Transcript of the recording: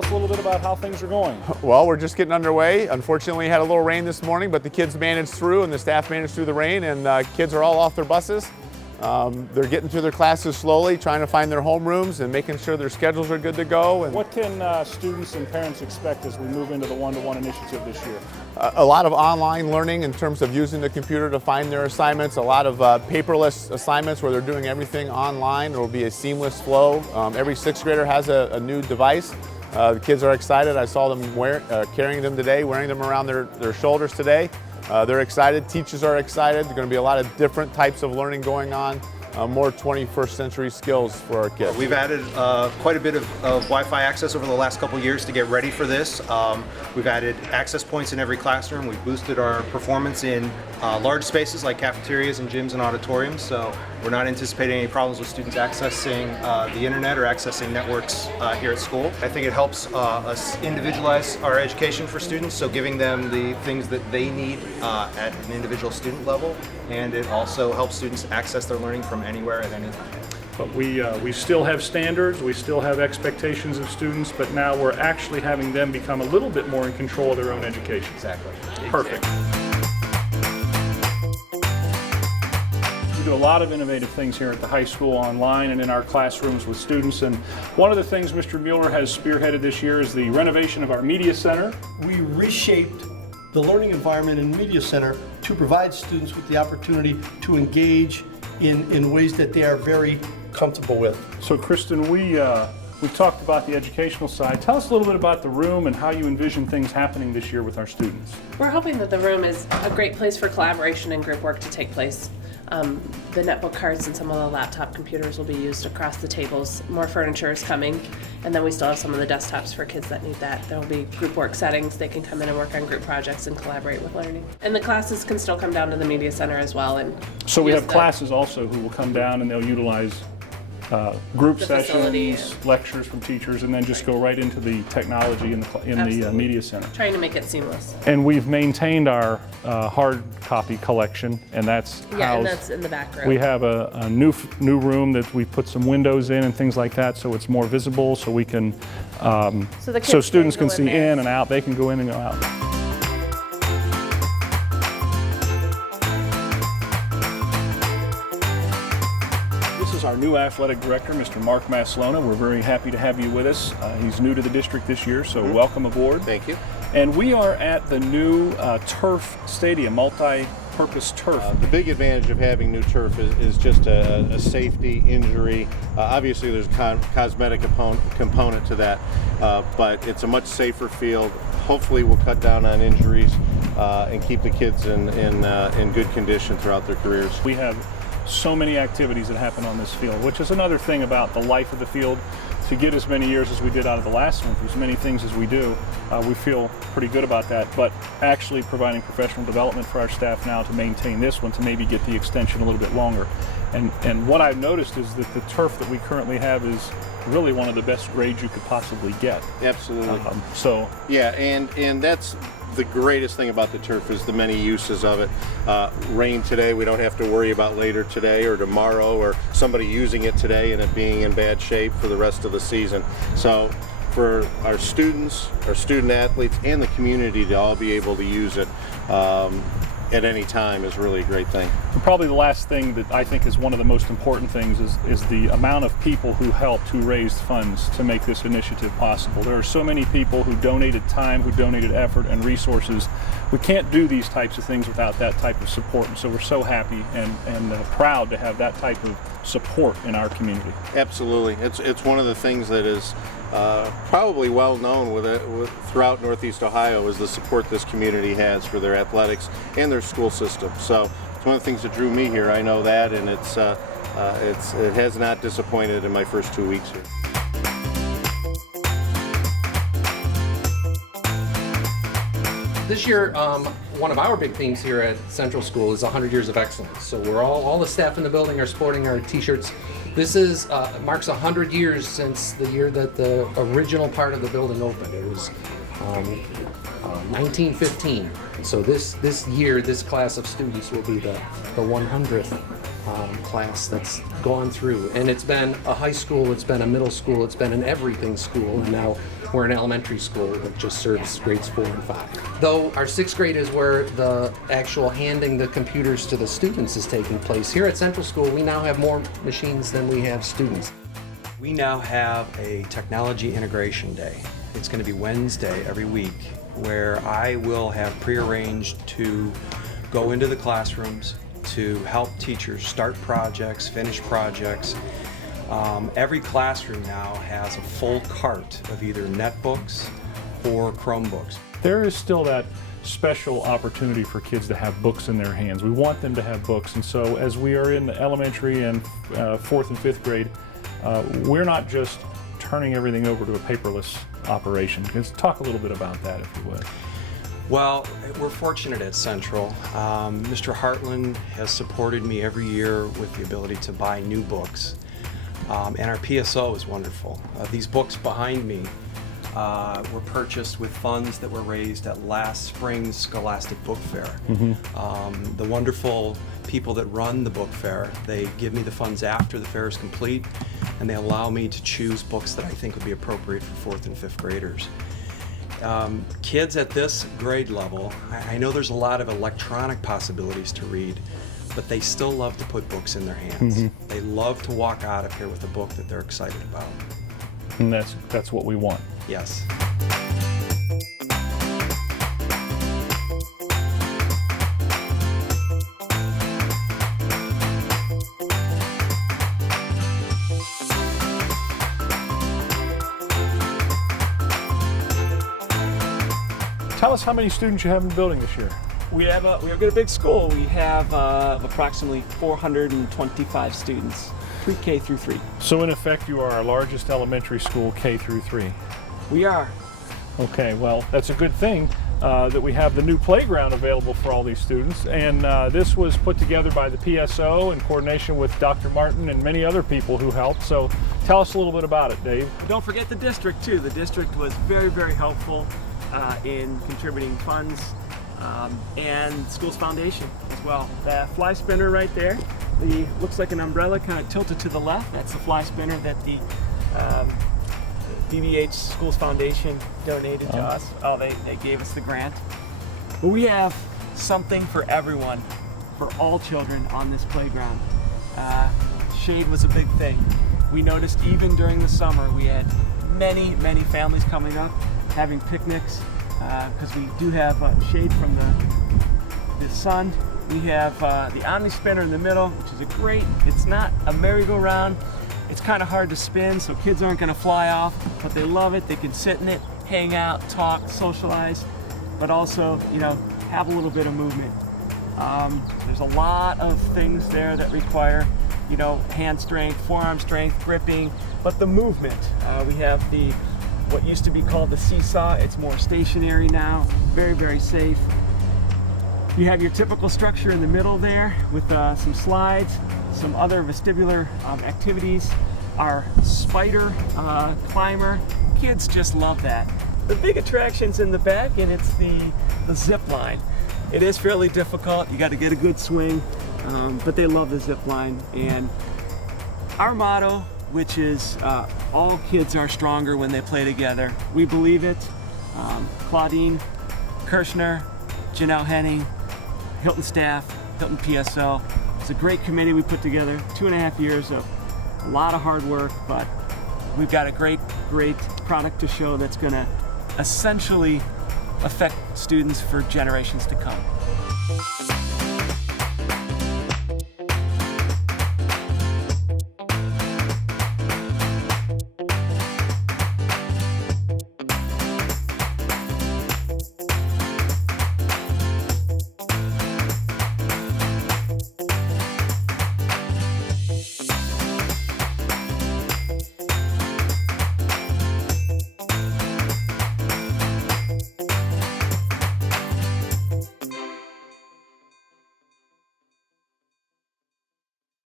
Tell us a little bit about how things are going. Well, we're just getting underway. Unfortunately, we had a little rain this morning, but the kids managed through and the staff managed through the rain, and kids are all off their buses. They're getting through their classes slowly, trying to find their homerooms and making sure their schedules are good to go. And what can students and parents expect as we move into the one-to-one initiative this year? A lot of online learning in terms of using the computer to find their assignments, a lot of paperless assignments where they're doing everything online. It will be a seamless flow. Every sixth grader has a new device. The kids are excited. I saw them carrying them today, wearing them around their shoulders today. They're excited. Teachers are excited. There's going to be a lot of different types of learning going on. More 21st century skills for our kids. We've added quite a bit of Wi-Fi access over the last couple years to get ready for this. We've added access points in every classroom. We've boosted our performance in large spaces like cafeterias and gyms and auditoriums. So we're not anticipating any problems with students accessing the internet or accessing networks here at school. I think it helps us individualize our education for students, so giving them the things that they need at an individual student level, and it also helps students access their learning from anywhere at any time. But we still have standards, we still have expectations of students, but now we're actually having them become a little bit more in control of their own education. Exactly. Perfect. We do a lot of innovative things here at the high school online and in our classrooms with students, and one of the things Mr. Mueller has spearheaded this year is the renovation of our media center. We reshaped the learning environment in Media Center to provide students with the opportunity to engage in ways that they are very comfortable with. So Kristen, we've talked about the educational side. Tell us a little bit about the room and how you envision things happening this year with our students. We're hoping that the room is a great place for collaboration and group work to take place. The netbook cards and some of the laptop computers will be used across the tables. More furniture is coming, and then we still have some of the desktops for kids that need that. There will be group work settings. They can come in and work on group projects and collaborate with learning. And the classes can still come down to the media center as well. And so we have classes also who will come down and they'll utilize group sessions, lectures from teachers, and then just go right into the technology in the media center. Trying to make it seamless. And we've maintained our hard copy collection, and that's and that's in the back room. We have a new room that we put some windows in and things like that, so it's more visible, so we can so students can see in and out. They can go in and go out. Our new athletic director, Mr. Mark Maslona. We're very happy to have you with us. He's new to the district this year, so welcome aboard. Thank you. And we are at the new turf stadium, multi-purpose turf. The big advantage of having new turf is just a safety, injury. Obviously, there's a cosmetic component to that, but it's a much safer field. Hopefully, we'll cut down on injuries and keep the kids in good condition throughout their careers. We have so many activities that happen on this field, which is another thing about the life of the field. To get as many years as we did out of the last one, for as many things as we do, we feel pretty good about that. But actually providing professional development for our staff now to maintain this one, to maybe get the extension a little bit longer. And what I've noticed is that the turf that we currently have is really one of the best grades you could possibly get. Absolutely. Yeah, and that's the greatest thing about the turf is the many uses of it. Rain today, we don't have to worry about later today or tomorrow or somebody using it today and it being in bad shape for the rest of the season. So for our students, our student athletes, and the community to all be able to use it at any time is really a great thing. And probably the last thing that I think is one of the most important things is the amount of people who helped, who raised funds to make this initiative possible. There are so many people who donated time, who donated effort and resources. We can't do these types of things without that type of support, and so we're so happy and proud to have that type of support in our community. Absolutely. It's one of the things that is probably well known throughout Northeast Ohio is the support this community has for their athletics and their school system. So it's one of the things that drew me here. I know that, and it has not disappointed in my first 2 weeks here. This year, one of our big themes here at Central School is 100 Years of Excellence. So we're all the staff in the building are sporting our t-shirts. This marks 100 years since the year that the original part of the building opened. It was 1915. So this year, this class of students will be the 100th class that's gone through. And it's been a high school, it's been a middle school, it's been an everything school, and now We're an elementary school that just serves grades 4 and 5. Though our 6th grade is where the actual handing the computers to the students is taking place. Here at Central School, we now have more machines than we have students. We now have a technology integration day. It's going to be Wednesday every week where I will have prearranged to go into the classrooms to help teachers start projects, finish projects. Every classroom now has a full cart of either netbooks or Chromebooks. There is still that special opportunity for kids to have books in their hands. We want them to have books, and so as we are in the elementary and 4th and 5th grade, we're not just turning everything over to a paperless operation. Let's talk a little bit about that, if you would. Well, we're fortunate at Central. Mr. Hartland has supported me every year with the ability to buy new books. And our PSO is wonderful. These books behind me were purchased with funds that were raised at last spring's Scholastic Book Fair. The wonderful people that run the book fair, they give me the funds after the fair is complete, and they allow me to choose books that I think would be appropriate for 4th and 5th graders. Kids at this grade level, I know there's a lot of electronic possibilities to read, but they still love to put books in their hands. They love to walk out of here with a book that they're excited about. And that's what we want. Yes. Tell us how many students you have in the building this year. We've got a big school. We have approximately 425 students, pre-K through 3. So in effect, you are our largest elementary school, K through 3. We are. Okay, well, that's a good thing that we have the new playground available for all these students. And this was put together by the PSO in coordination with Dr. Martin and many other people who helped. So tell us a little bit about it, Dave. Don't forget the district, too. The district was very, very helpful in contributing funds and Schools Foundation as well. The fly spinner right there, looks like an umbrella kind of tilted to the left. That's the fly spinner that the BBH Schools Foundation donated to us. Oh, they gave us the grant. But we have something for everyone, for all children on this playground. Shade was a big thing. We noticed even during the summer we had many, many families coming up having picnics because we do have shade from the sun. We have the Omni Spinner in the middle, which is it's not a merry-go-round. It's kind of hard to spin, so kids aren't going to fly off, but they love it. They can sit in it, hang out, talk, socialize, but also, have a little bit of movement. There's a lot of things there that require, hand strength, forearm strength, gripping, but the movement. We have what used to be called the Seesaw. It's more stationary now, very, very safe. You have your typical structure in the middle there with some slides, some other vestibular activities. Our spider climber, kids just love that. The big attraction's in the back, and it's the zip line. It is fairly difficult. You got to get a good swing, but they love the zip line. And our motto, which is all kids are stronger when they play together. We believe it. Claudine Kirshner, Janelle Henning, Hilton staff, Hilton PSO. It's a great committee we put together, 2.5 years of a lot of hard work, but we've got a great product to show that's going to essentially affect students for generations to come.